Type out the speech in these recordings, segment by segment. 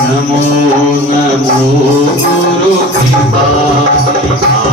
नमो नमो गुरु कृपानिधान।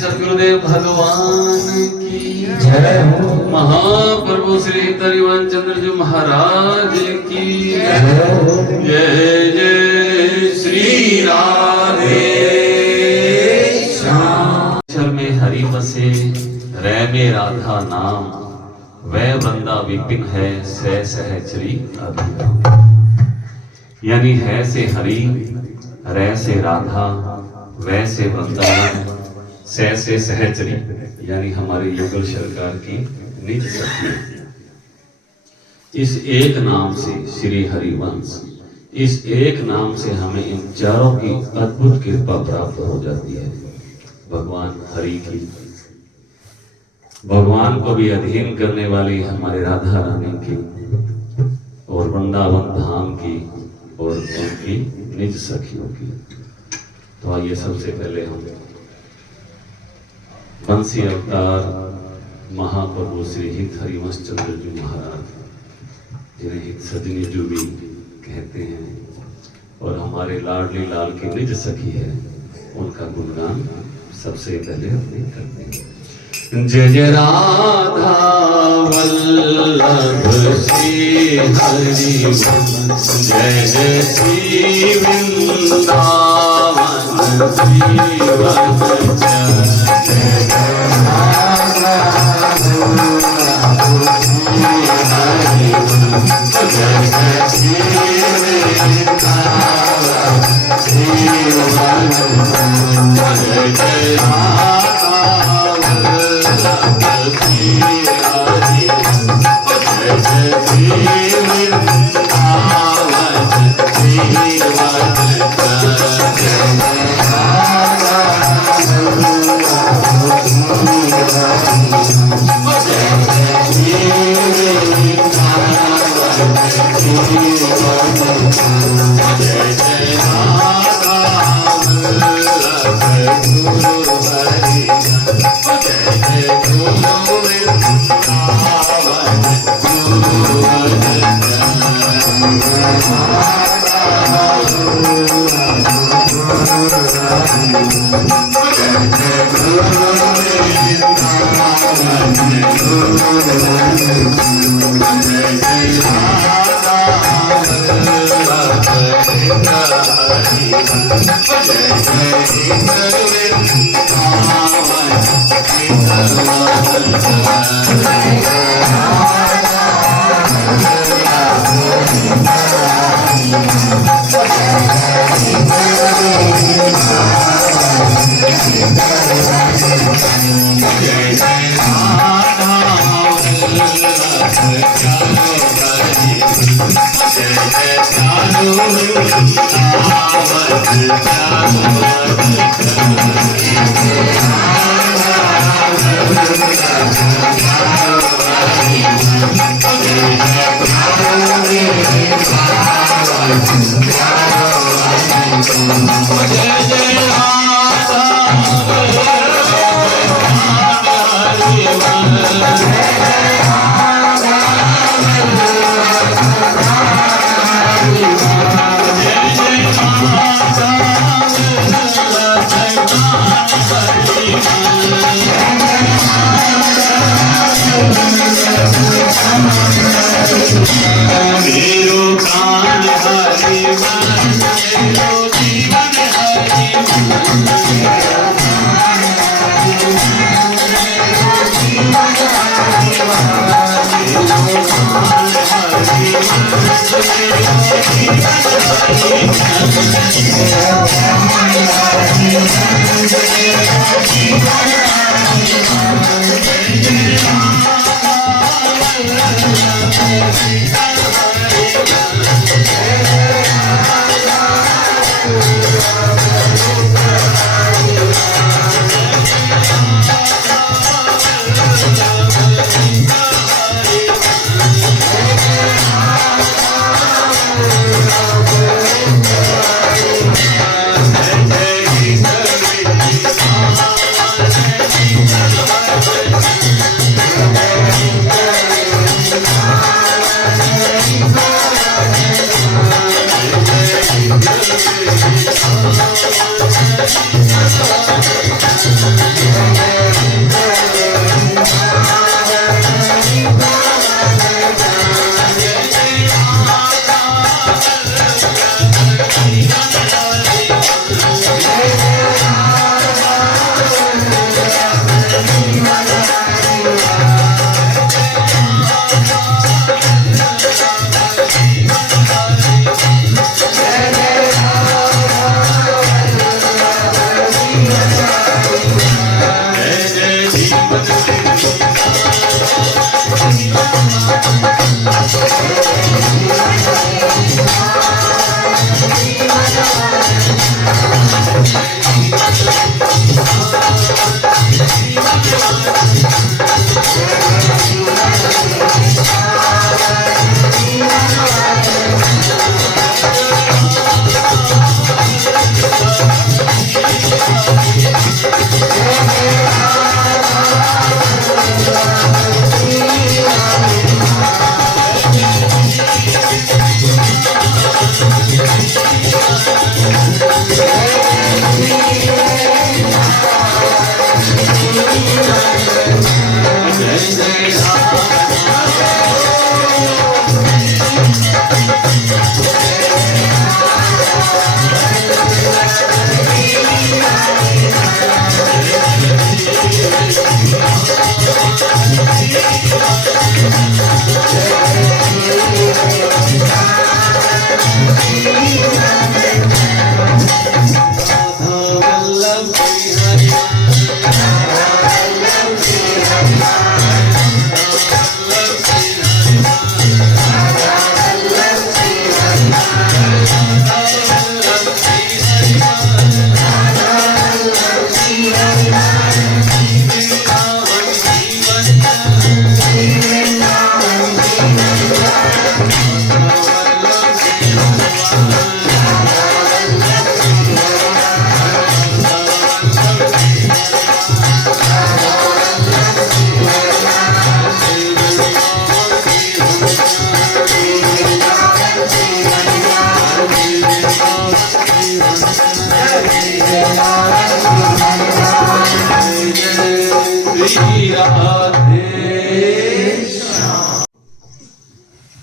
सदगुरुदेव भगवान की जय हो। महाप्रभु श्री तरिवन चंद्र जी महाराज की जय हो। जय जय श्री राधे श्याम। अक्षर में हरि बसे रै में राधा नाम, वह वृंदा विपिन है सह सहचरी अभिराम। यानी है से हरि, रै से राधा, वह से वृंदावन, सह से सहचरी यानी हमारे युगल सरकार की निज सखी। इस एक नाम से श्री हरिवंश, इस एक नाम से हमें इन चारों की अद्भुत कृपा प्राप्त हो जाती है। भगवान हरि की, भगवान को भी अधीन करने वाली हमारे राधा रानी की, और वृंदावन धाम की, और उनकी निज सखियों की। तो आइए सबसे पहले हम बंसी अवतार महाप्रभु श्री हित हरिवंश चंद्र जी महाराज, जिन्हें हित सजनी जो भी कहते हैं और हमारे लाडली लाल की निज सखी है, उनका गुणगान सबसे पहले अपने करते हैं। जय जय राधा वल्लभ श्री हरि, जय जय श्री वृंदावन जीवन,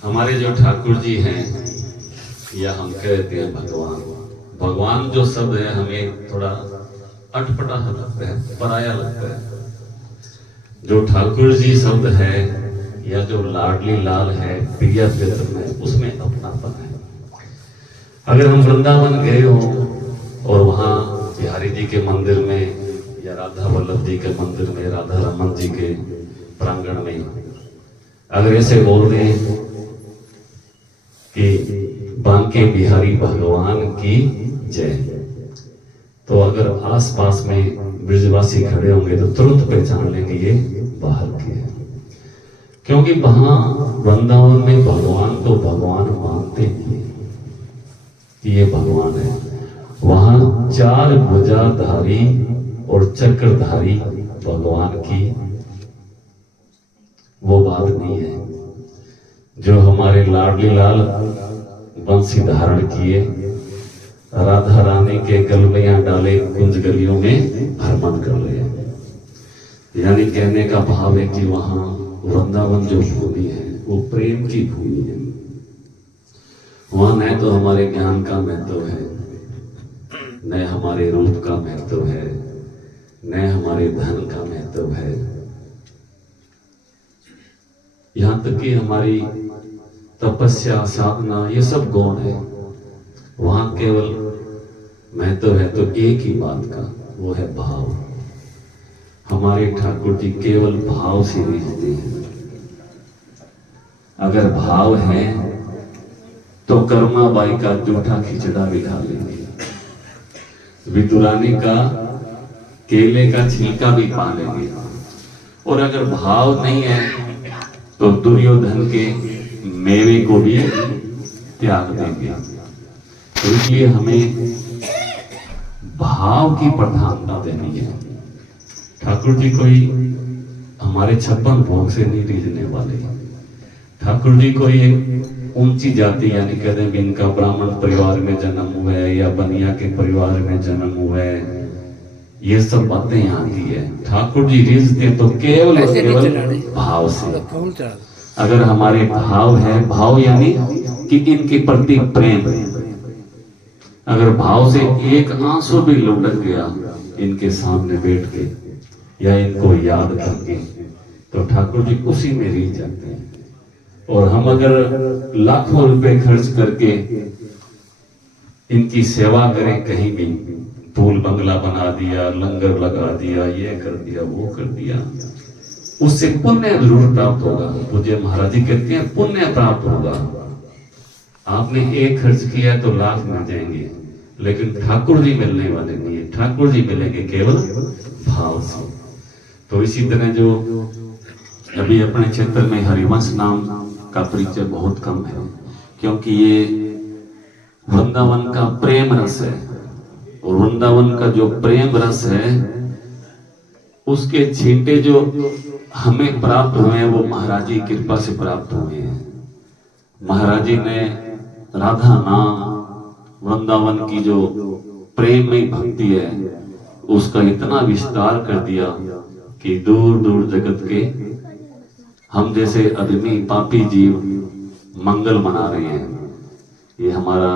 हमारे जो ठाकुर जी हैं, या हम कहते हैं भगवान, भगवान जो शब्द है हमें थोड़ा अटपटा लगता है, पराया लगता है। जो ठाकुर जी शब्द है या जो लाडली लाल है, प्रिय प्रियतम है, उसमें अपनापन है। अगर हम वृंदावन गए हो और वहां बिहारी जी के मंदिर में या राधा वल्लभ जी के मंदिर में, राधा रमन जी के प्रांगण में अगर ऐसे बोल दें कि बांके बिहारी भगवान की जय, तो अगर आसपास में ब्रजवासी खड़े होंगे तो तुरंत पहचान लेंगे ये बाहर के हैं। क्योंकि वहां वृंदावन में भगवान तो भगवान मानते हैं कि ये भगवान है। वहां चार भुजाधारी और चक्रधारी भगवान की वो बात नहीं है। जो हमारे लाडली लाल बंसी धारण किए, राधा रानी के गलबैयां डाले, कुंज गलियों में भ्रमण कर रहे हैं। यानी कहने का भाव है कि वहां वृंदावन जो भूमि है वो प्रेम की भूमि है। वहां न तो हमारे ज्ञान का महत्व है, न हमारे रूप का महत्व है, न हमारे धन का महत्व है। यहां तक कि हमारी तपस्या, साधना, ये सब गौण है। वहां केवल महत्व है तो एक ही बात का, वो है भाव। हमारे ठाकुर जी केवल भाव से रिझते हैं। अगर भाव है तो कर्मा बाई का जूठा खिचड़ा भी खा लेंगे, विदुरानी का केले का छिलका भी पा लेंगे। और अगर भाव नहीं है तो दुर्योधन के मेवे को भी त्याग देंगे। तो इसलिए हमें भाव की प्रधानता देनी है। ठाकुर जी कोई हमारे 56 भोग से नहीं रीझने वाले। ठाकुर जी कोई ऊंची जाति, यानी कहते हैं कि इनका ब्राह्मण परिवार में जन्म हुआ है या बनिया के परिवार में जन्म हुआ है, ये सब बातें यहाँ की है। ठाकुर जी रीझते तो केवल और केवल भाव से। अगर हमारे भाव है, भाव यानी कि इनके प्रति प्रेम, अगर भाव से एक आंसू भी लुढ़क गया इनके सामने बैठ के या इनको याद करके, तो ठाकुर जी उसी में रीझ जाते हैं। और हम अगर लाखों रुपए खर्च करके इनकी सेवा करें, कहीं भी फूल बंगला बना दिया, लंगर लगा दिया, ये कर दिया, वो कर दिया, उससे पुण्य जरूर प्राप्त होगा। पूज्य महाराज जी कहते हैं पुण्य प्राप्त होगा। आपने एक खर्च किया तो लाख मिल जाएंगे, लेकिन ठाकुर जी मिलने वाले नहीं है। ठाकुर जी मिलेंगे केवल भाव से। तो इसी तरह जो अभी अपने क्षेत्र में हरिवंश नाम का परिचय बहुत कम है, क्योंकि ये वृंदावन का प्रेम रस है। और वृंदावन का जो प्रेम रस है उसके छींटे जो हमें प्राप्त हुए हैं वो महाराज जी की कृपा से प्राप्त हुए हैं। महाराज जी ने राधा नाम, वृंदावन की जो प्रेममय भक्ति है उसका इतना विस्तार कर दिया कि दूर दूर जगत के हम जैसे आदमी, पापी जीव मंगल मना रहे हैं। ये हमारा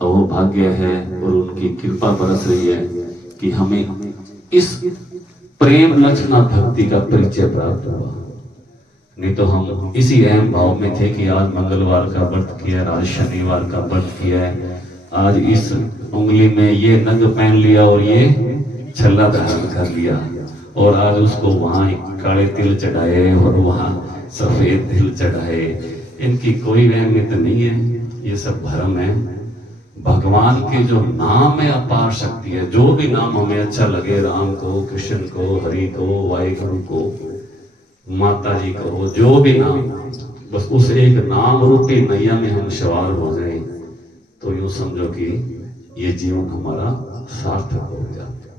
अहोभाग्य है और उनकी कृपा बरस रही है कि हमें इस प्रेम लक्षणा भक्ति का परिचय प्राप्त हुआ। नहीं तो हम इसी अहम भाव में थे कि आज मंगलवार का व्रत किया, आज शनिवार का व्रत किया है, आज इस उंगली में ये नग पहन लिया और ये छल्ला धारण कर लिया, और आज उसको वहां काले तिल चढ़ाए और वहां सफेद तिल चढ़ाए। इनकी कोई अहमियत नहीं है, ये सब भ्रम है। भगवान के जो नाम में अपार शक्ति है। जो भी नाम हमें अच्छा लगे, राम को, कृष्ण को, हरि को, वाहिगुरु को, माता जी को, जो भी नाम, बस उस एक नाम रूपी नैया में हम सवार हो जाए तो यूं समझो कि ये जीवन हमारा सार्थक हो जाता।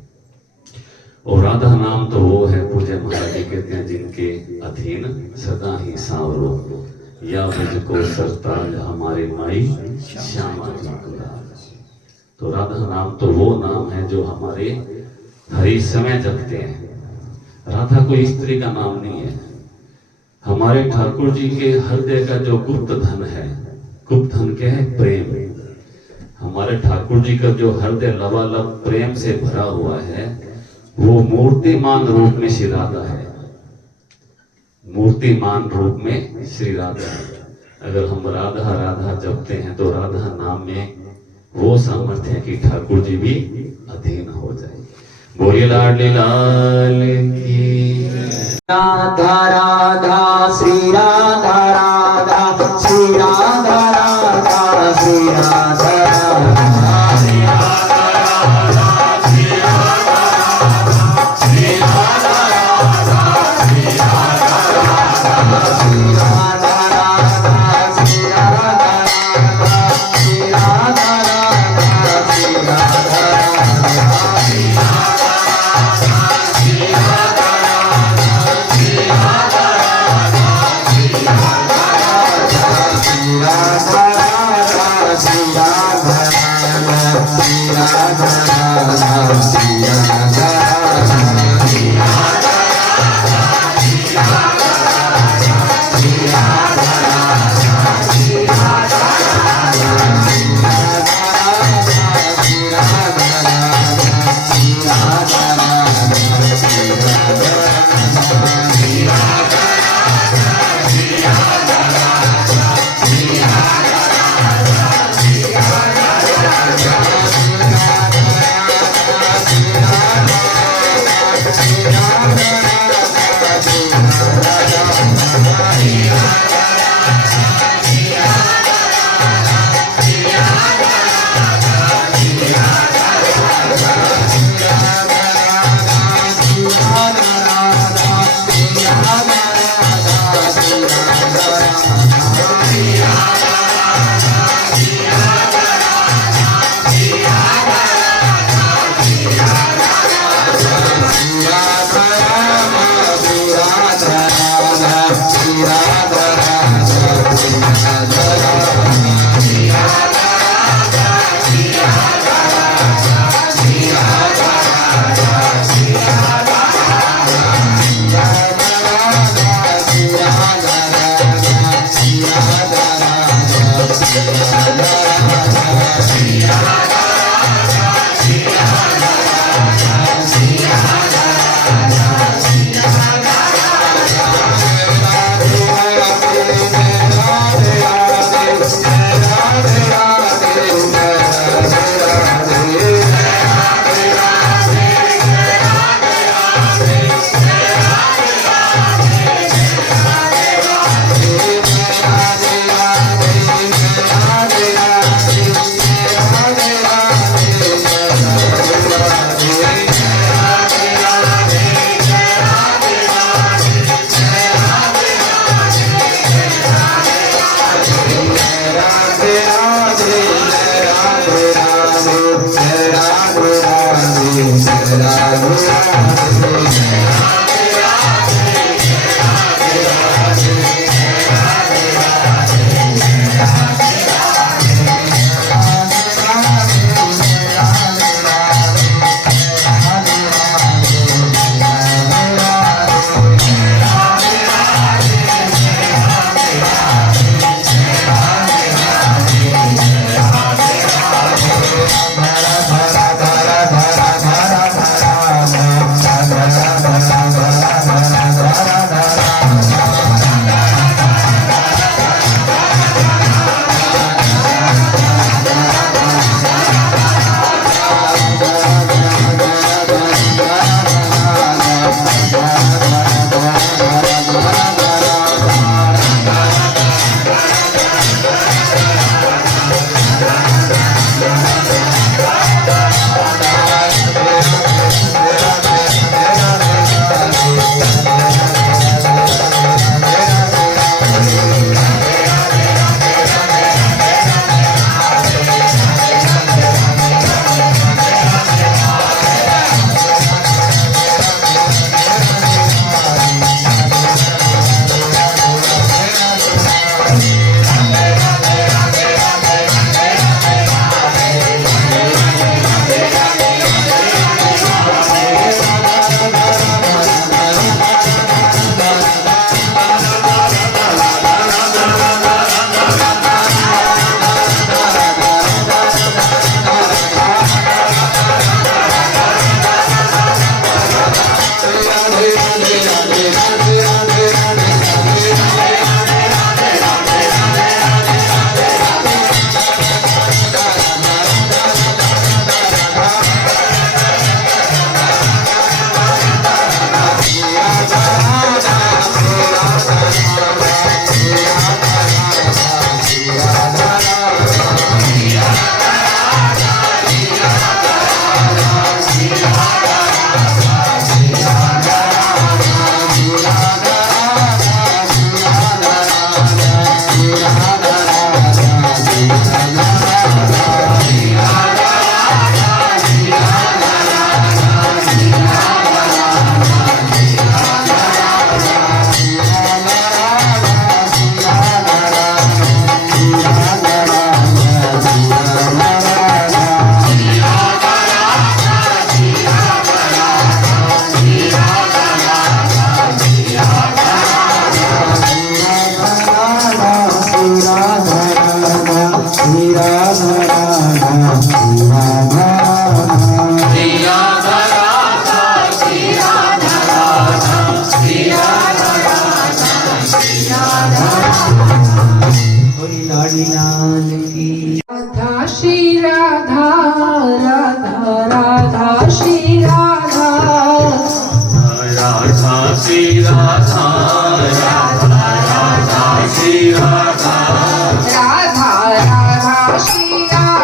और राधा नाम तो वो है, पूज्य महाराज जी कहते हैं, जिनके अधीन सदा ही सांवरो, या मुझको सरताज हमारे माई श्यामा जी को। तो राधा नाम तो वो नाम है जो हमारे हर समय जपते हैं। राधा कोई स्त्री का नाम नहीं है। हमारे ठाकुर जी के हृदय का जो गुप्त धन है, गुप्त धन क्या है? प्रेम। हमारे ठाकुर जी का जो हृदय लबालब प्रेम से भरा हुआ है, वो मूर्तिमान रूप में श्री राधा है। मूर्तिमान रूप में श्री राधा है। अगर हम राधा राधा जपते हैं तो राधा नाम में वो सामर्थ्य है कि ठाकुर जी भी अधीन हो जाए। बोलिए लाडली लाल की। राधा राधा श्री राधा राधा श्री राधा राधा श्री राधा लाड़ी लाल की। राधा श्री राधा राधा राधा श्री राधा राधा श्री राधा राधा राधा श्री राधा राधा राधा श्री राधा राधा राधा श्री राधा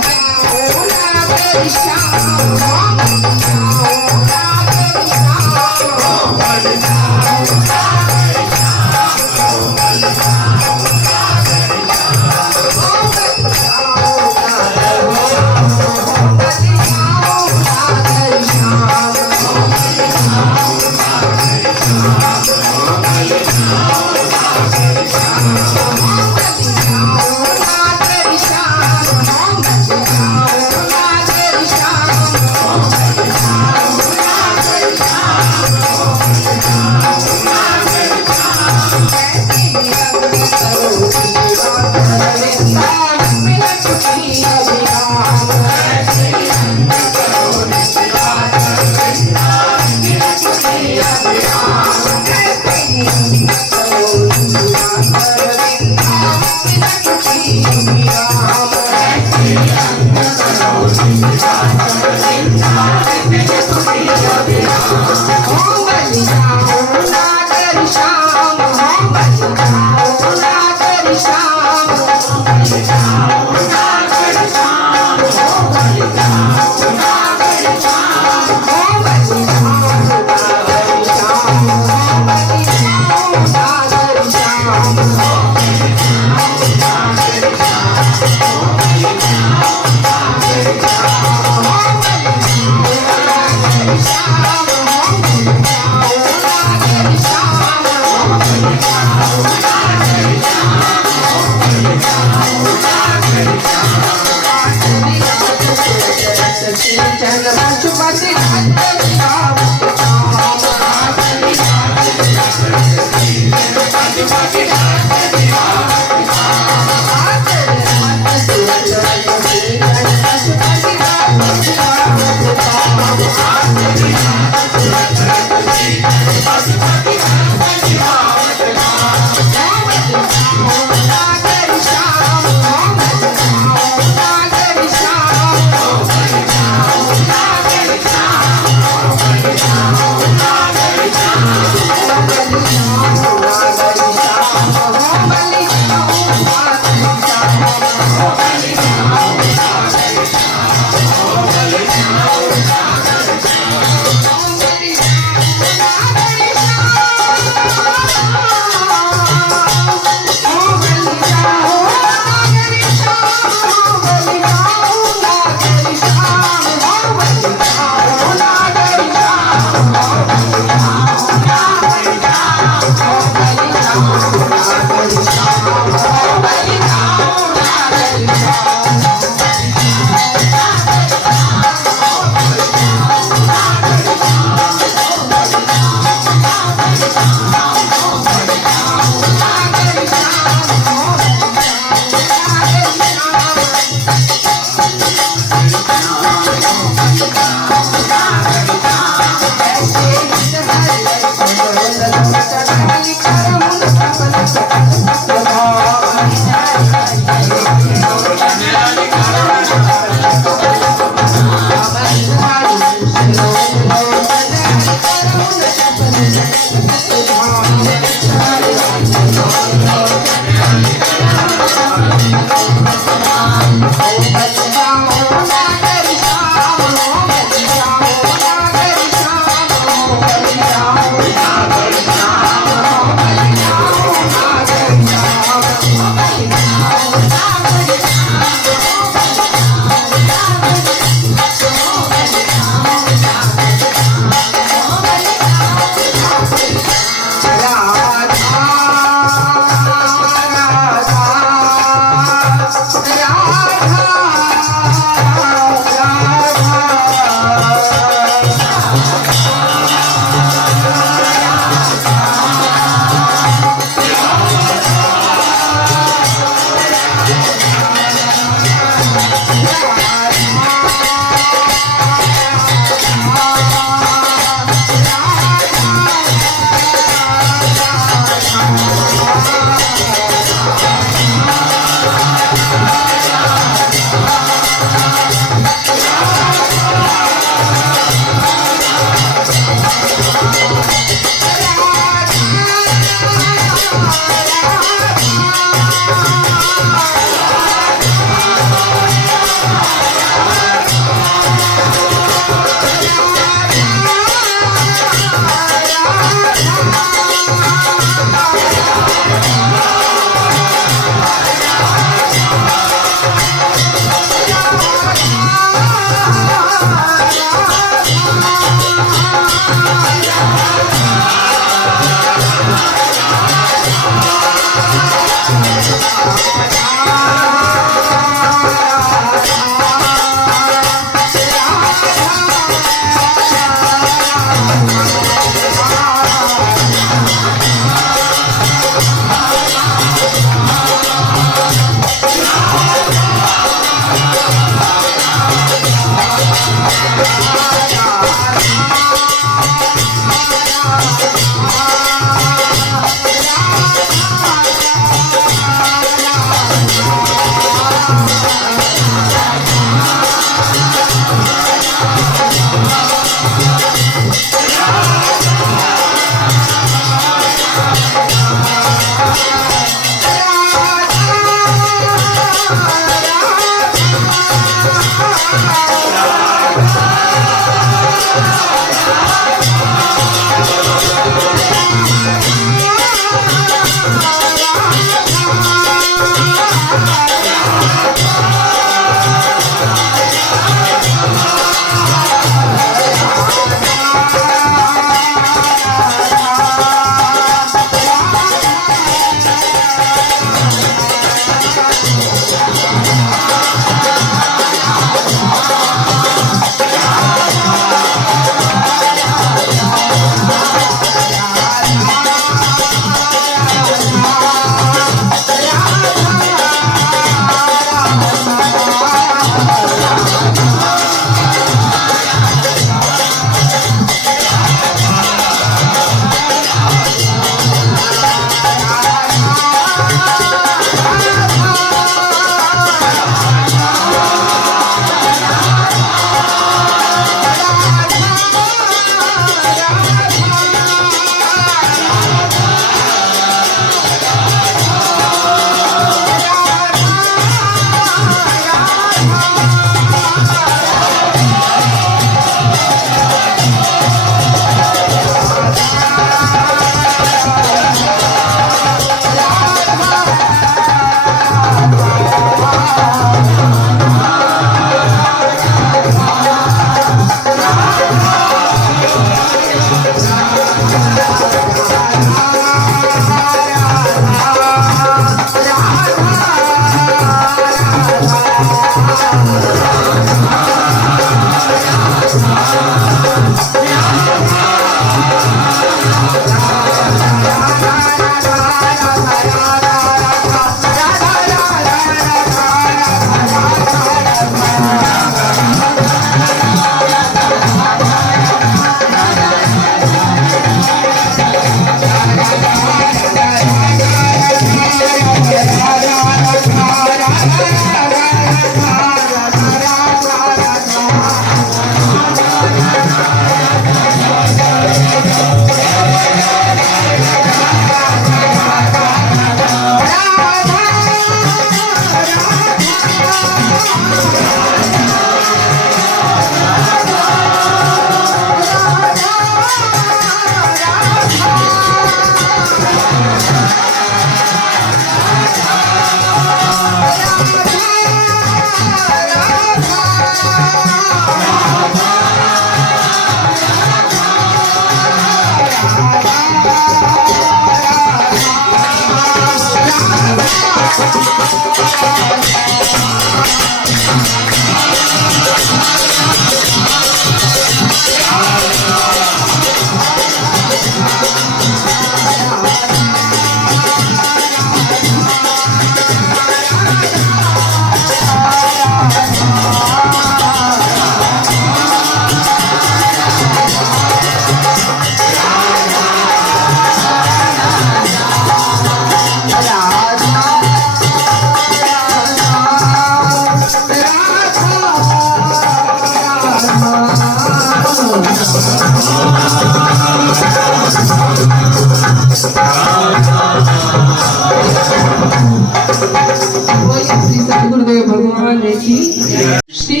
बोलिए श्री सद्गुरुदेव भगवान की श्री श्री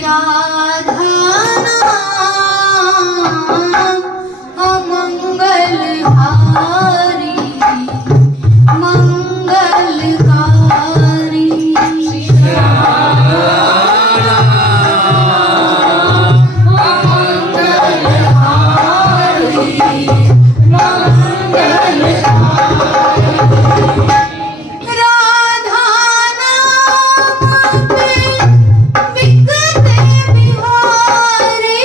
राधा मंगलहारी मंगलकारी राधा नाम पे बिकते बिहारी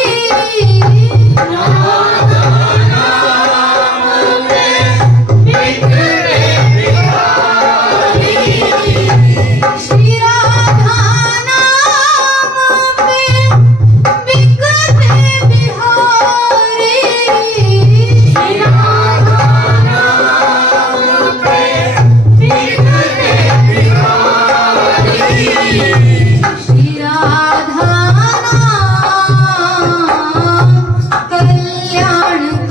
श्री राधा नाम पे बिकते बिहारी श्री राधा नाम पे बिकते बिहारी श्री राधा नाम कल्याणकारी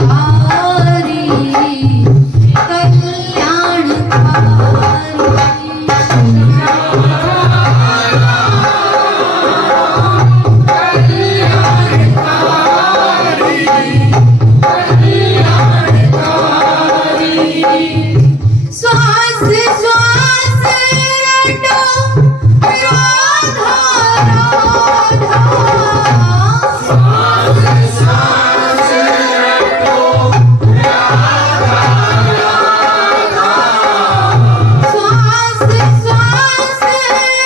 श्वास श्वास रटो राधा राधा श्वास श्वास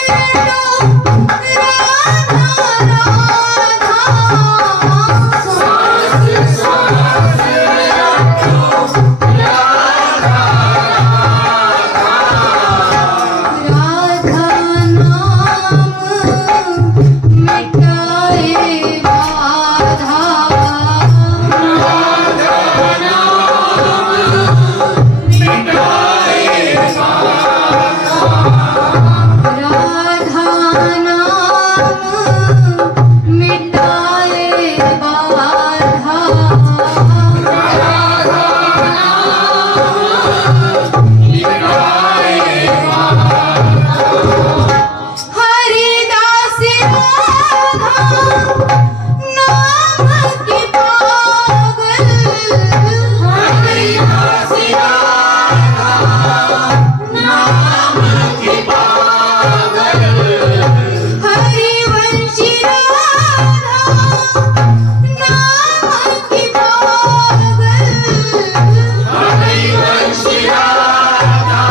रटो राधा राधा श्वास श्वास राधा नाम मिटाए बाधा राधा नाम मिटाए बाधा हरिदास राधा नाम की पागल हरिदास राधा नाम की पागल हरिवंशी राधा नाम की पागल हरिवंशी राधा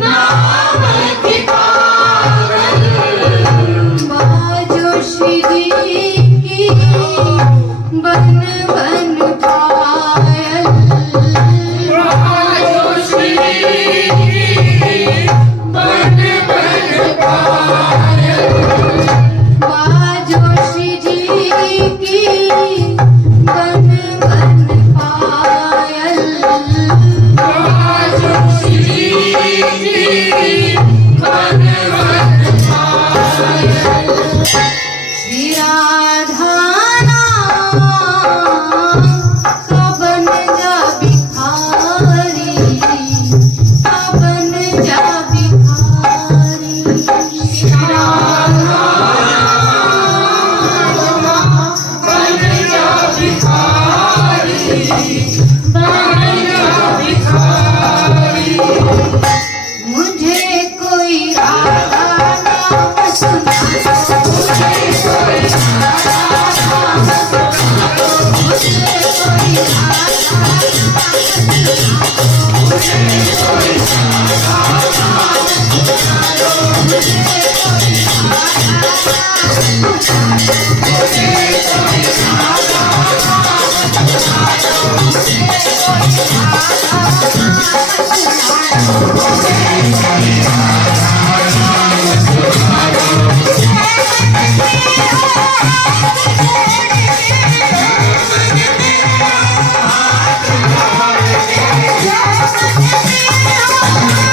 नाम की पागल बाजो श्री जी की बन बन पायल बाजो श्री जी की बन बन पायल बाजो श्री जी की बन बन पायल बाजो श्री जी की बन बन पायल श्री राधा नाम का बन जा भिखारी का बन जा भिखारी श्री राधा नाम बन जा भिखारी बन जा भिखारी मुझे कोई राधा नाम सुना मुझे कोई राधा नाम सुना मुझे कोई राधा मुझे कोई राधा नाम सुना मुझे कोई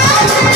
राधा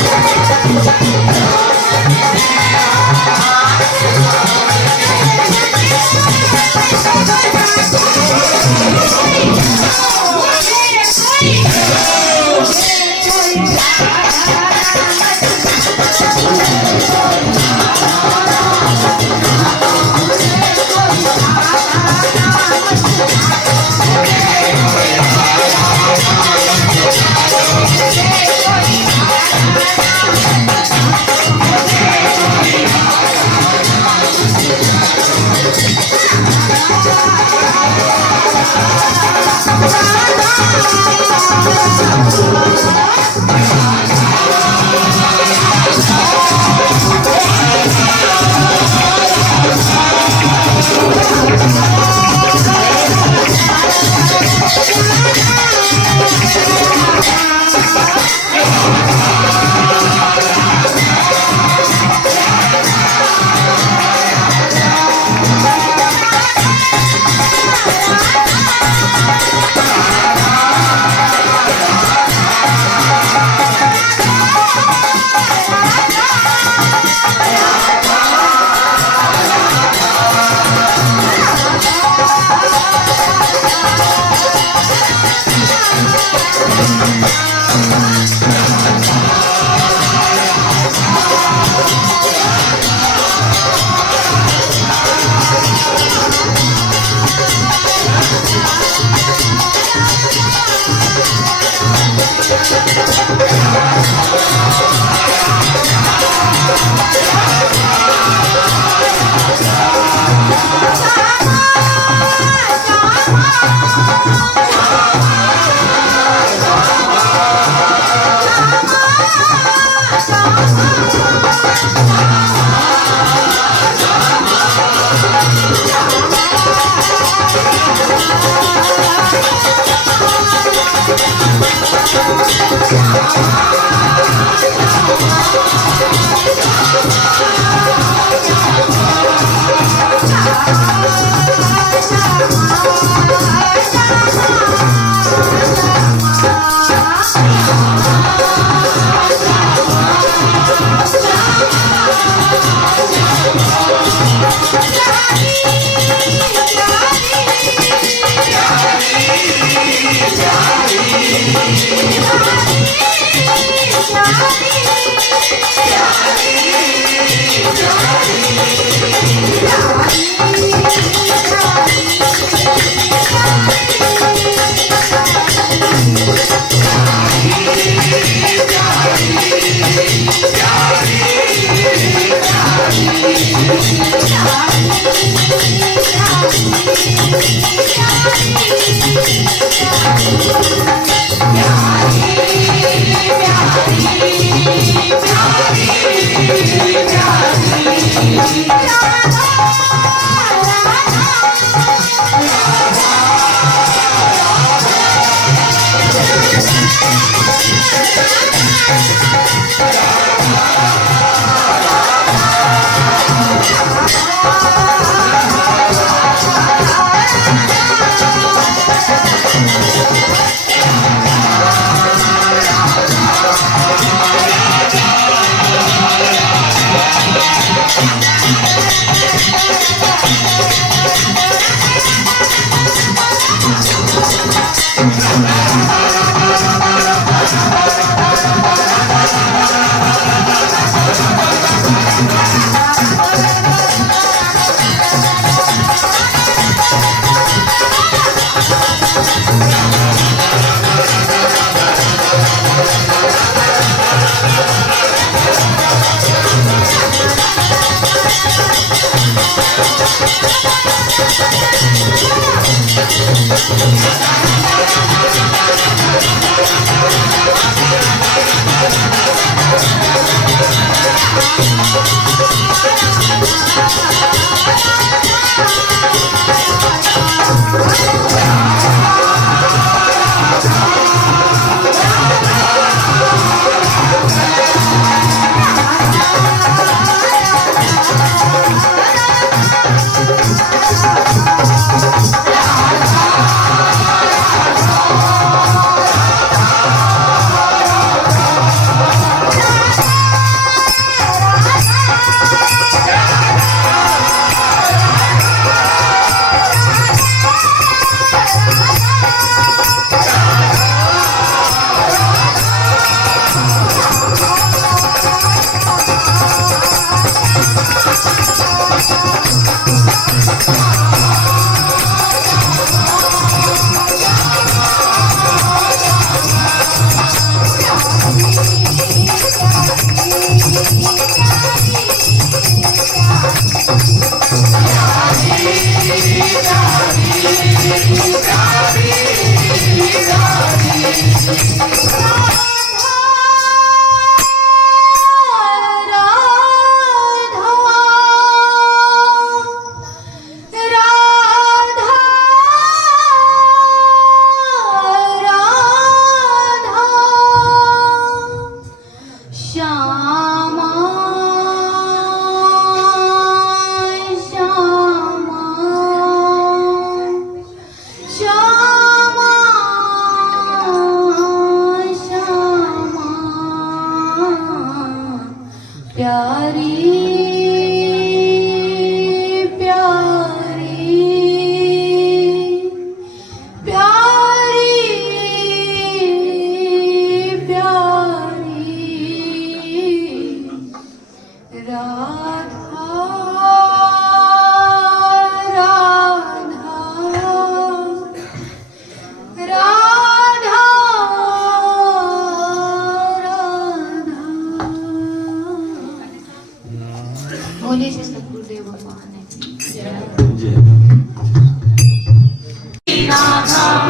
बोलिए श्री सद्गुरुदेव भगवान की जय। राधा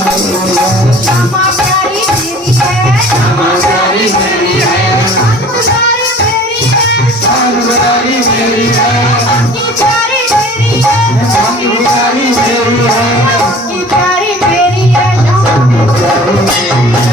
क्षमा प्यारी तेरी है, हमारी मेरी है, प्यारी मेरी है, हमारी मेरी है, की प्यारी मेरी है, हमारी मेरी है, की प्यारी मेरी है, की प्यारी मेरी है,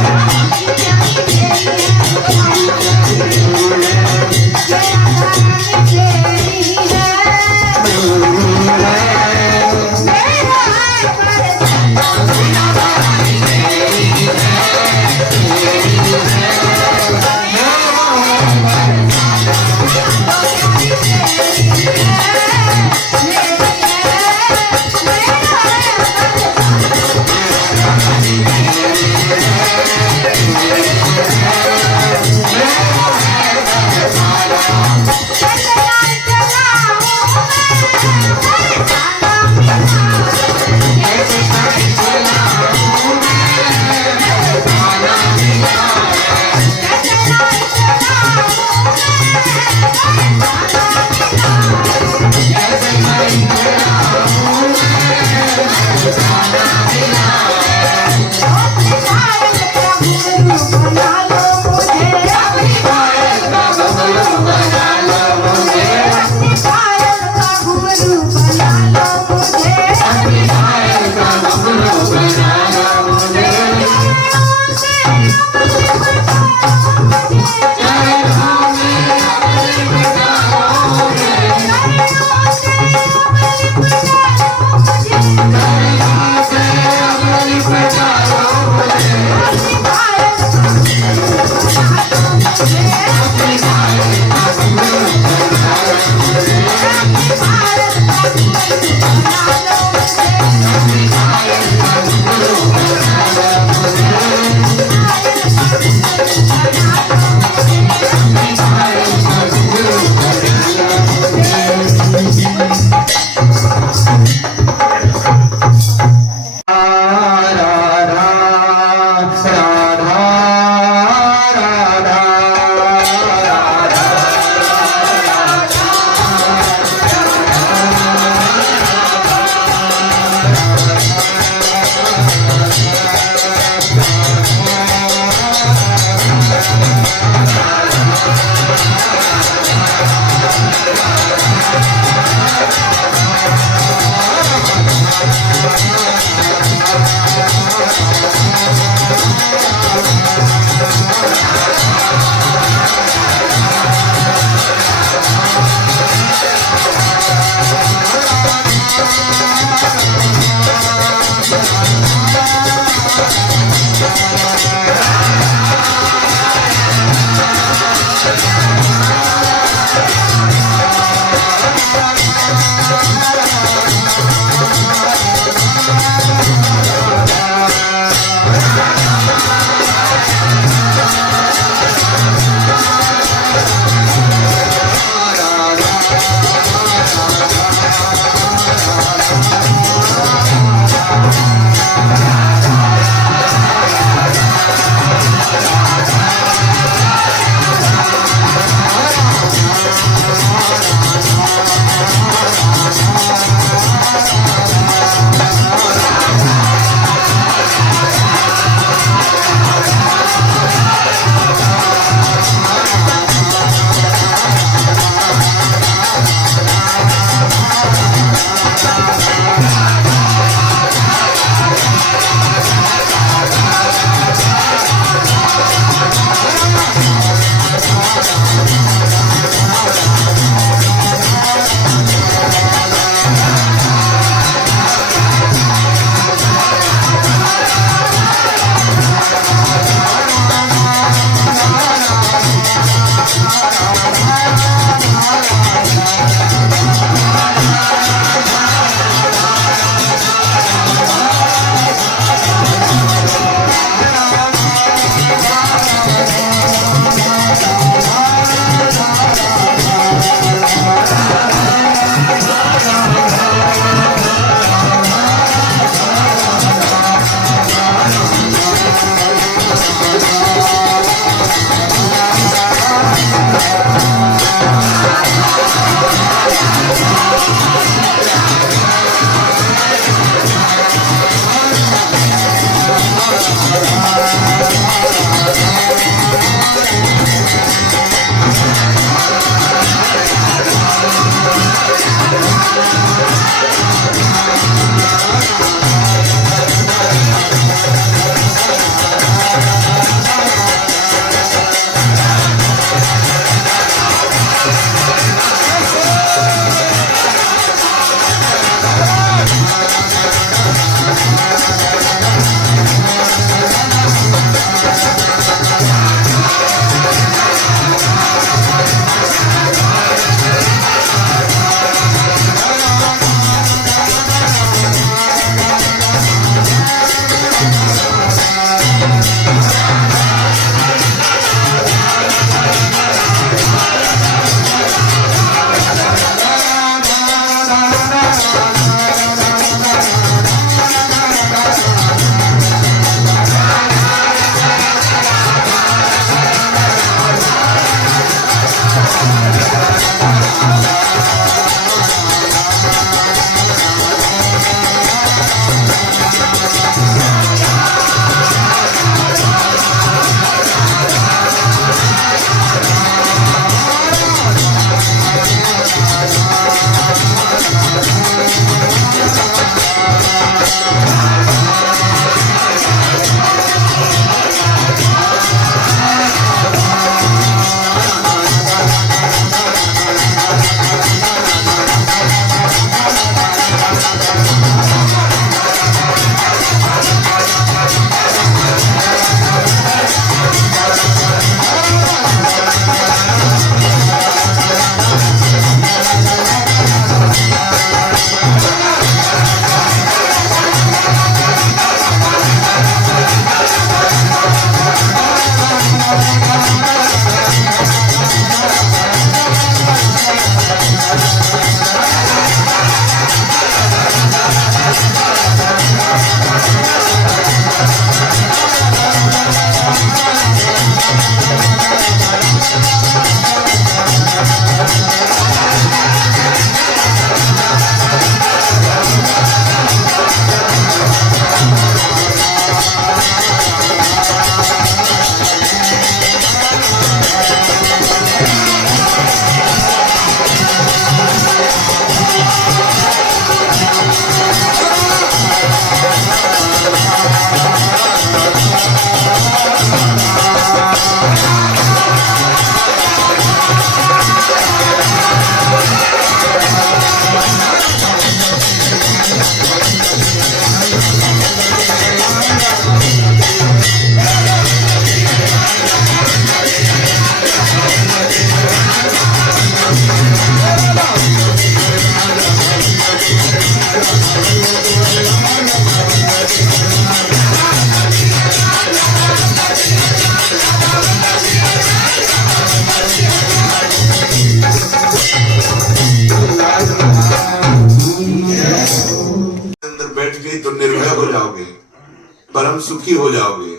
दुखी हो जाओगे।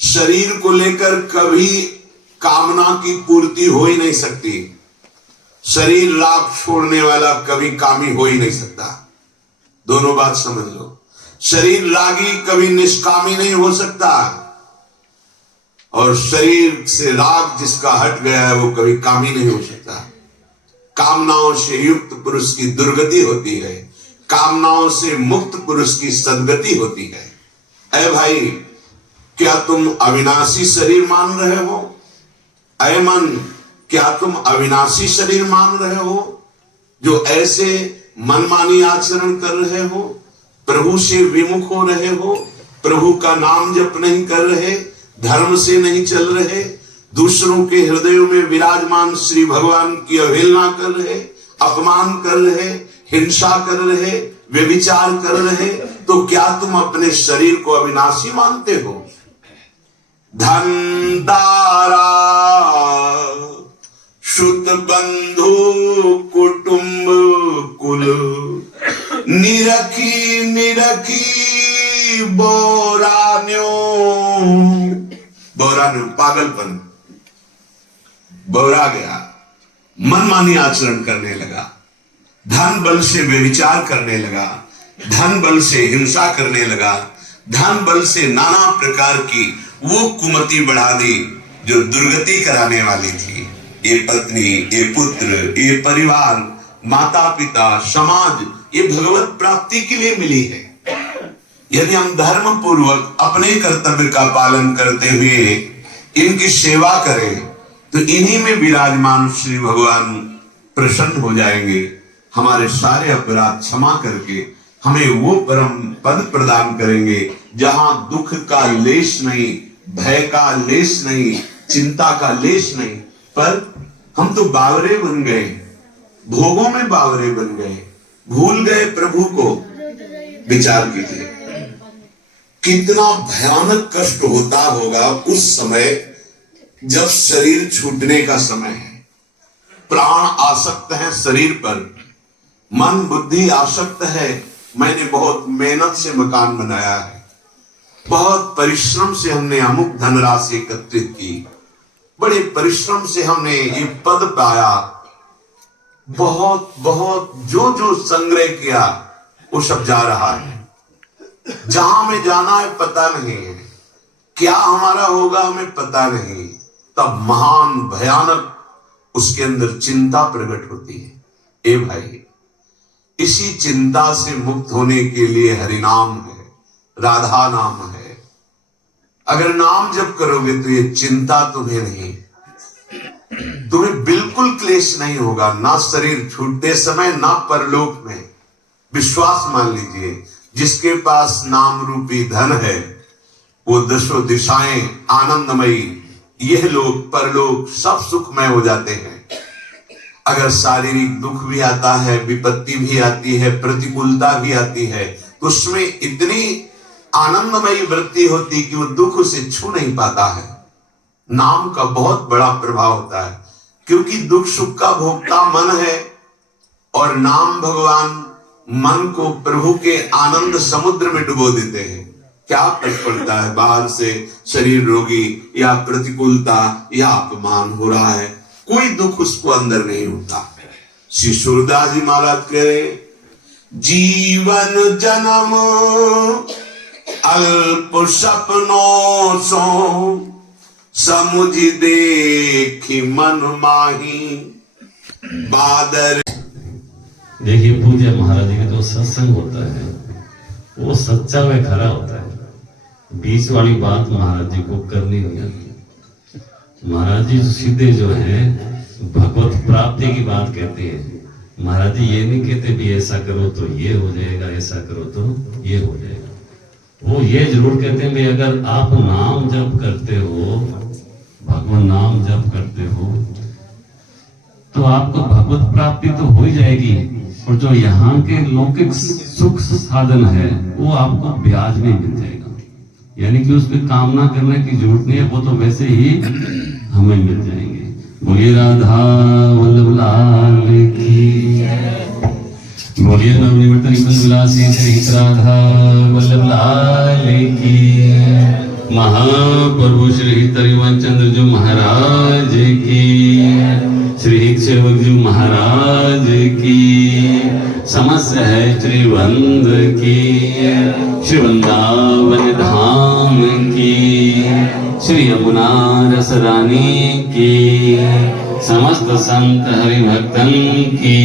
शरीर को लेकर कभी कामना की पूर्ति हो ही नहीं सकती। शरीर राग छोड़ने वाला कभी कामी हो ही नहीं सकता। दोनों बात समझ लो। शरीर रागी कभी निष्कामी नहीं हो सकता, और शरीर से राग जिसका हट गया है वो कभी कामी नहीं हो सकता। कामनाओं से युक्त पुरुष की दुर्गति होती है, कामनाओं से मुक्त पुरुष की सद्गति होती है। ऐ भाई, क्या तुम अविनाशी शरीर मान रहे हो? ऐ मन, क्या तुम अविनाशी शरीर मान रहे हो जो ऐसे मनमानी आचरण कर रहे हो, प्रभु से विमुख हो रहे हो, प्रभु का नाम जप नहीं कर रहे, धर्म से नहीं चल रहे, दूसरों के हृदयों में विराजमान श्री भगवान की अवहेलना कर रहे, अपमान कर रहे, हिंसा कर रहे, व्यभिचार कर रहे, तो क्या तुम अपने शरीर को अविनाशी मानते हो? धनदारा श्रुत बंधु कुटुंब कुल निरखी निरखी बोरान्यो। बोरान्यो पागलपन, बोरा गया, मनमानी आचरण करने लगा, धन बल से व्यभिचार करने लगा, धन बल से हिंसा करने लगा, धन बल से नाना प्रकार की वो कुमति बढ़ा दी जो दुर्गति कराने वाली थी। ये पत्नी, ये पुत्र, ये परिवार, माता पिता, समाज, ये भगवत प्राप्ति के लिए मिली है। यदि हम धर्म पूर्वक अपने कर्तव्य का पालन करते हुए इनकी सेवा करें तो इन्हीं में विराजमान श्री भगवान प्रसन्न हो जाएंगे, हमारे सारे अपराध क्षमा करके हमें वो परम पद प्रदान करेंगे जहां दुख का लेश नहीं, भय का लेश नहीं, चिंता का लेश नहीं। पर हम तो बावरे बन गए, भोगों में बावरे बन गए, भूल गए प्रभु को। विचार कीजिए कितना भयानक कष्ट होता होगा उस समय जब शरीर छूटने का समय है, प्राण आसक्त है शरीर पर, मन बुद्धि आसक्त है। मैंने बहुत मेहनत से मकान बनाया है, बहुत परिश्रम से हमने अमुक धनराशि एकत्रित की, बड़े परिश्रम से हमने ये पद पाया, बहुत बहुत जो जो संग्रह किया वो सब जा रहा है। जहां में जाना है पता नहीं है, क्या हमारा होगा हमें पता नहीं। तब महान भयानक उसके अंदर चिंता प्रकट होती है। ए भाई, इसी चिंता से मुक्त होने के लिए हरिनाम है, राधा नाम है। अगर नाम जप करोगे तो ये चिंता तुम्हें नहीं, तुम्हें बिल्कुल क्लेश नहीं होगा, ना शरीर छूटते समय ना परलोक में। विश्वास मान लीजिए, जिसके पास नाम रूपी धन है वो दशों दिशाएं आनंदमयी, यह लोक परलोक सब सुखमय हो जाते हैं। अगर शारीरिक दुख भी आता है, विपत्ति भी आती है, प्रतिकूलता भी आती है, तो उसमें इतनी आनंदमयी वृत्ति होती कि वो दुख उसे छू नहीं पाता है। नाम का बहुत बड़ा प्रभाव होता है, क्योंकि दुख सुख का भोक्ता मन है, और नाम भगवान मन को प्रभु के आनंद समुद्र में डुबो देते हैं। क्या फर्क पड़ता है बाहर से शरीर रोगी या प्रतिकूलता या अपमान हो रहा है, कोई दुख उसको अंदर नहीं होता। श्री सूरदास जी महाराज कह रहे, जीवन जन्म अल्प सपनों सो समुझ देखी मन माही बादर। देखिए पूज्य महाराज जी का जो सत्संग होता है वो सच्चा व खरा होता है। बीच वाली बात महाराज जी को करनी नहीं आती। महाराज जी सीधे जो है भगवत प्राप्ति की बात कहते हैं। महाराज जी ये नहीं कहते भी ऐसा करो तो ये हो जाएगा, ऐसा करो तो ये हो जाएगा। वो ये जरूर कहते हैं भी अगर आप नाम जप करते हो, भगवान नाम जप करते हो, तो आपको भगवत प्राप्ति तो हो ही जाएगी, और जो यहाँ के लौकिक सुख साधन है वो आपको ब्याज में मिल जाएगा। यानी कि उसमें कामना करने की जरूरत नहीं है, वो तो वैसे ही हमें मिल जाएंगे। बोलिए राधा वल्लभ लाल की, बोलिए नवनिवर्तन कुंज विलासी श्री राधा वल्लभ लाल की, महाप्रभु श्री तरिवन चंद्र जी महाराज की, श्री सेवक जी महाराज की, समस्त है श्रीवंद की, श्री वृंदावन धाम की, श्री यमुना रस रानी की, समस्त संत हरि भक्तन की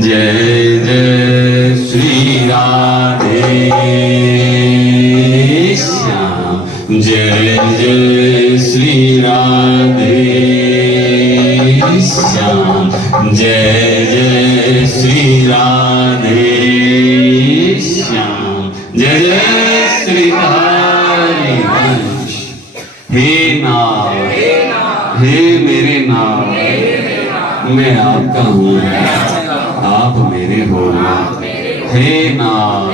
जय जय श्री राधे श्याम, जय जय श्री राधे श्याम, जय जय श्री राधे श्याम, जय जय श्री हरिवंश। हे नाथ, हे मेरे नाथ, मैं आपका हूँ, आप मेरे हो। हे नाथ,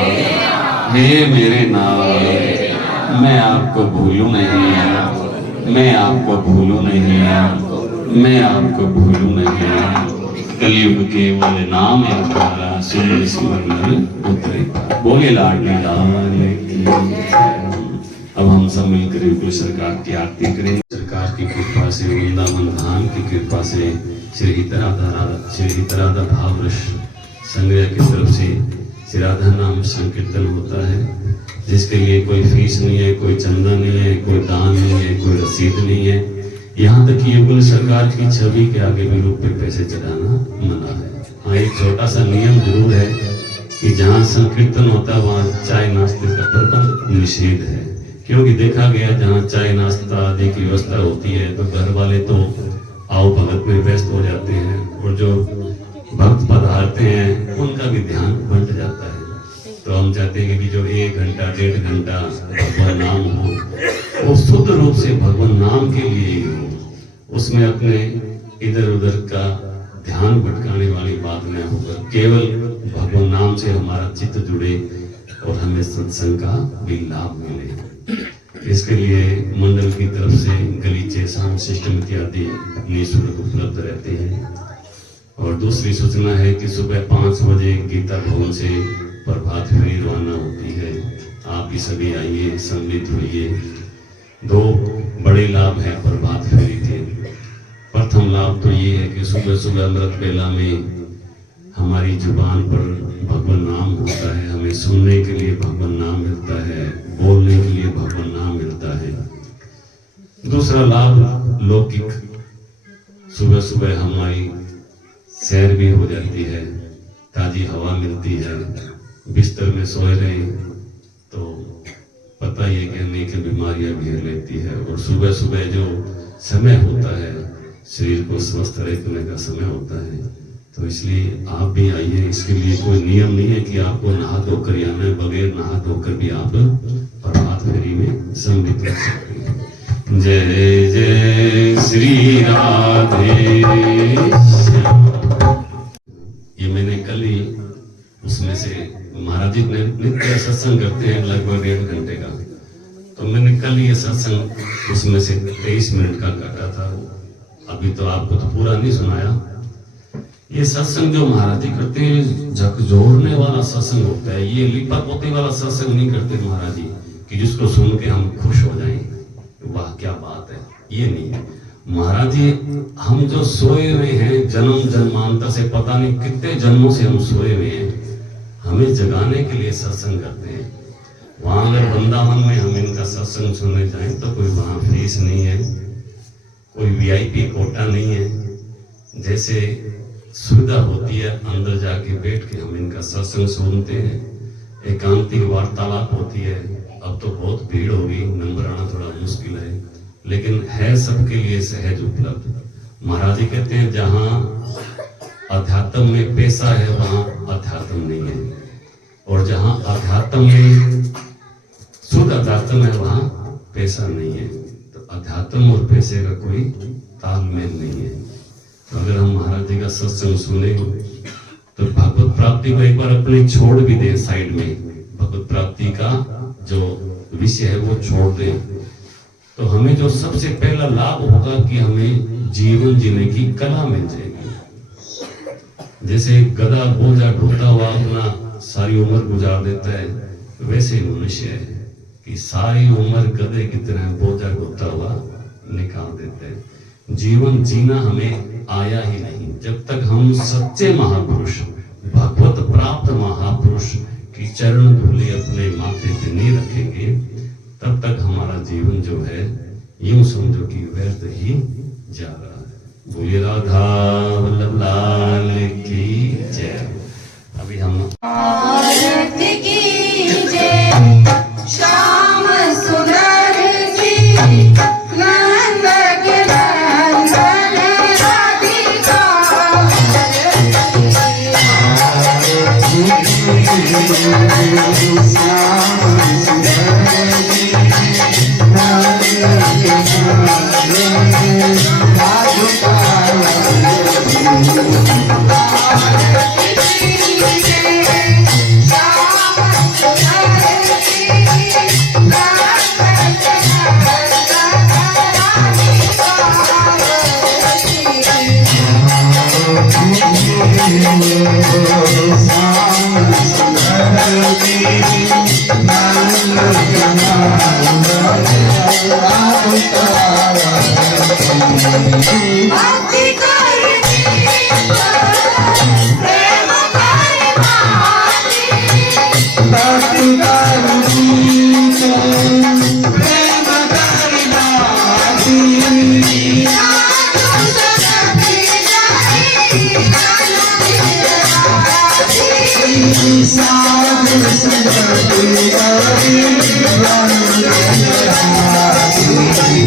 हे मेरे नाथ, मैं आपको भूलूं नहीं, मैं आपको भूलूं नहीं, मैं आपको भूलूं नहीं। कलयुग केवल नाम आधारा, सुन सिमरन उतरे। बोले लाडली लाल की। अब हम सब मिलकर कोई सरकार की आरती करें। सरकार की कृपा से, वृंदावन धाम की कृपा से, श्री हितराधा भावरस संग्रह की तरफ से श्री राधा नाम संकीर्तन होता है, जिसके लिए कोई फीस नहीं है, कोई चंदा नहीं है, कोई दान नहीं है, कोई रसीद नहीं है। यहाँ तक कि युगल सरकार की छवि के आगे भी रुपए पैसे चढ़ाना मना है। हाँ, एक छोटा सा नियम जरूर है कि जहाँ संकीर्तन होता है वहाँ चाय नाश्ते का प्रबंध निषेध है, क्योंकि देखा गया जहाँ चाय नाश्ता आदि की व्यवस्था होती है तो घर वाले तो आओ भगत में व्यस्त हो जाते हैं, और जो भक्त पधारते हैं उनका भी ध्यान बंट जाता है। तो हम चाहते हैं कि जो 1 घंटा 1.5 घंटा भगवान नाम हो, वो शुद्ध रूप से भगवान नाम के लिए ही हो, उसमें अपने इधर उधर का ध्यान भटकाने वाली बात न होकर केवल भगवान नाम से हमारा चित्त जुड़े और हमें सत्संग का भी लाभ मिले। इसके लिए मंडल की तरफ से गलीचे, साउंड सिस्टम इत्यादि निःशुल्क उपलब्ध रहते हैं। और दूसरी सूचना है कि सुबह 5 बजे गीता भवन से प्रभात फेरी रवाना होती है। आप भी सभी आइए, सम्मिलित होइए। 2 बड़े लाभ हैं प्रभात फेरी के। प्रथम लाभ तो ये है कि सुबह सुबह अमृत बेला में हमारी जुबान पर भगवान नाम होता है, हमें सुनने के लिए भगवान नाम मिलता है, बोलने के लिए भगवान नाम मिलता है। दूसरा लाभ लौकिक, सुबह सुबह हमारी सैर भी हो जाती है, ताजी हवा मिलती है। बिस्तर में सोए रहे तो पता ही है कि अनेक बीमारियां घेर लेती है, और सुबह सुबह जो समय होता है शरीर को स्वस्थ रखने का समय होता है। तो इसलिए आप भी आइए। इसके लिए कोई नियम नहीं है कि आपको नहा धोकर आना है, बगैर नहा धोकर भी आप प्रभात फेरी में सम्मिलित हो सकते हैं। जय जय श्री राधे श्याम। ये मैंने कल ही उसमें से महाराज जी नित्य सत्संग करते हैं लगभग 1.5 घंटे का, तो मैंने कल ये सत्संग उसमें से 23 मिनट का काटा था। अभी तो आपको तो पूरा नहीं सुनाया। ये सत्संग जो महाराज जी करते हैं झकझोरने वाला सत्संग होता है, ये लिपा पोती वाला सत्संग नहीं करते महाराज जी कि जिसको सुन के हम खुश हो जाएं, वाह क्या बात है, ये नहीं है महाराज जी। हम जो सोए हुए हैं जन्म जन्मांतर से, पता नहीं कितने जन्मों से हम सोए हुए हैं, हमें जगाने के लिए सत्संग करते हैं। वहां अगर वृंदावन में हम इनका सत्संग सुनने जाएं तो कोई वहां फीस नहीं है, कोई वीआईपी कोटा नहीं है। जैसे सुविधा होती है अंदर जाके बैठ के हम इनका सत्संग सुनते हैं, एकांतिक वार्तालाप होती है। अब तो बहुत भीड़ होगी, नंबर आना थोड़ा मुश्किल है, लेकिन है सबके लिए सहज उपलब्ध। महाराज जी कहते हैं जहाँ अध्यात्म में पैसा है वहाँ अध्यात्म नहीं है, और जहाँ अध्यात्म में शुद्ध अध्यात्म है वहाँ पैसा नहीं है। तो अध्यात्म और पैसे का कोई तालमेल नहीं है। तो अगर हम महाराज जी का सत्संग सुने तो भगवत प्राप्ति को एक बार अपने छोड़ भी दें साइड में, भगवत प्राप्ति का जो विषय है वो छोड़ दें, तो हमें जो सबसे पहला लाभ होगा कि हमें जीवन जीने की कला मिल जाएगी। जैसे एक गधा बोझा ढोता हुआ अपना सारी उम्र गुजार देता है, वैसे मनुष्य है कि सारी उम्र गधे की तरह बोझा ढोता हुआ निकाल देते हैं। जीवन जीना हमें आया ही नहीं। जब तक हम सच्चे महापुरुष, भगवत प्राप्त महापुरुष की चरण धूलि अपने माथे पे नहीं रखेंगे, तब तक हमारा जीवन जो है यूं समझो कि व्यर्थ ही जा रहा है। बोलिए राधा वल्लभ लाल की जय। अभी हम औरत की जय, श्याम सुंदर की, नंद के नंदन राधिका। भक्ति करती प्रेम करवाती, भक्ति करती प्रेम करवाती, साधु संगति जाई, साधु संगति जाई,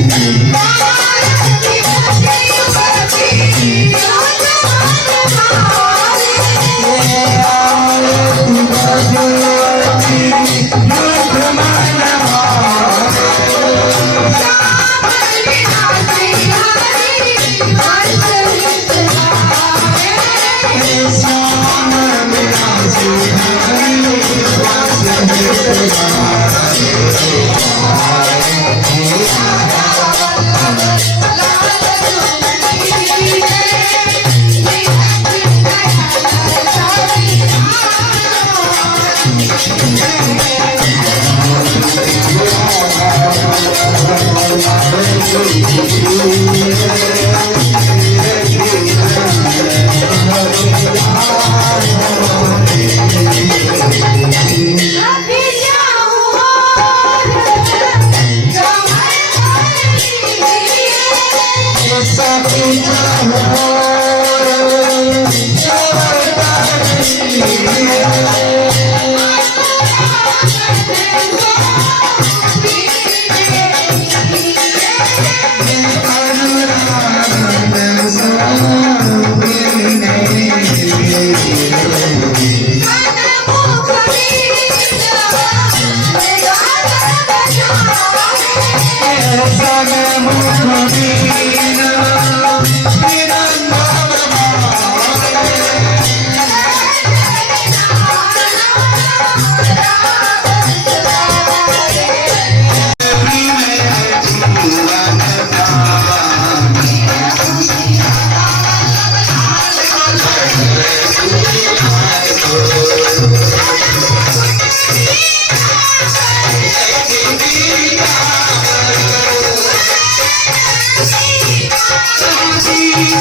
Thank you.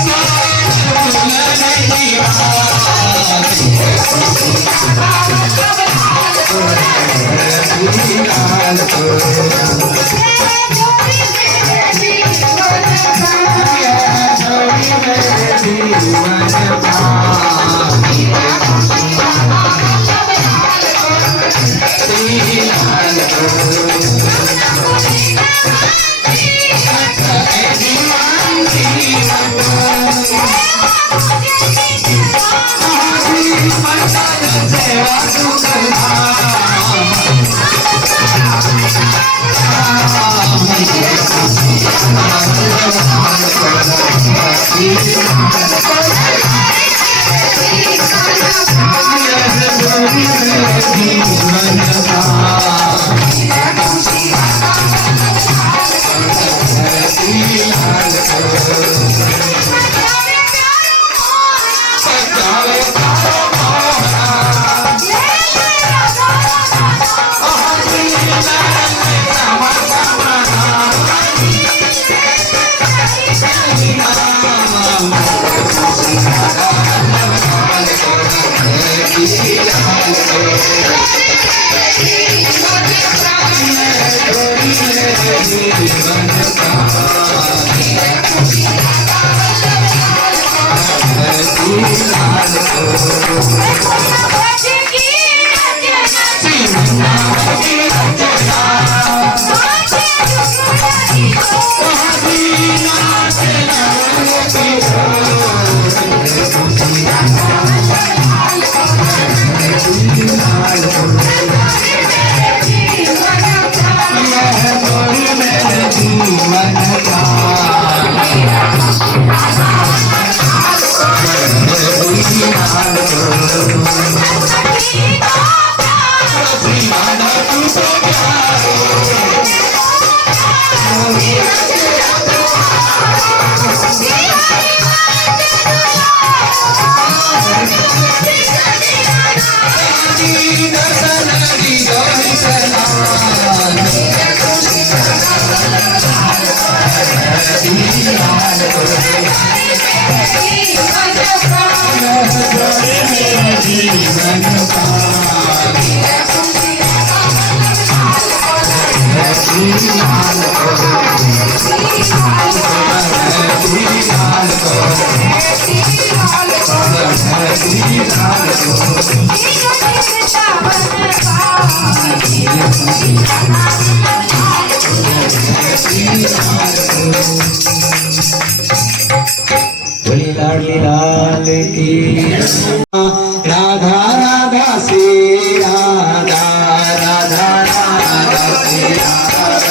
बोली लाडली लाल की राधा राधा से राधा राधा राधा से राधा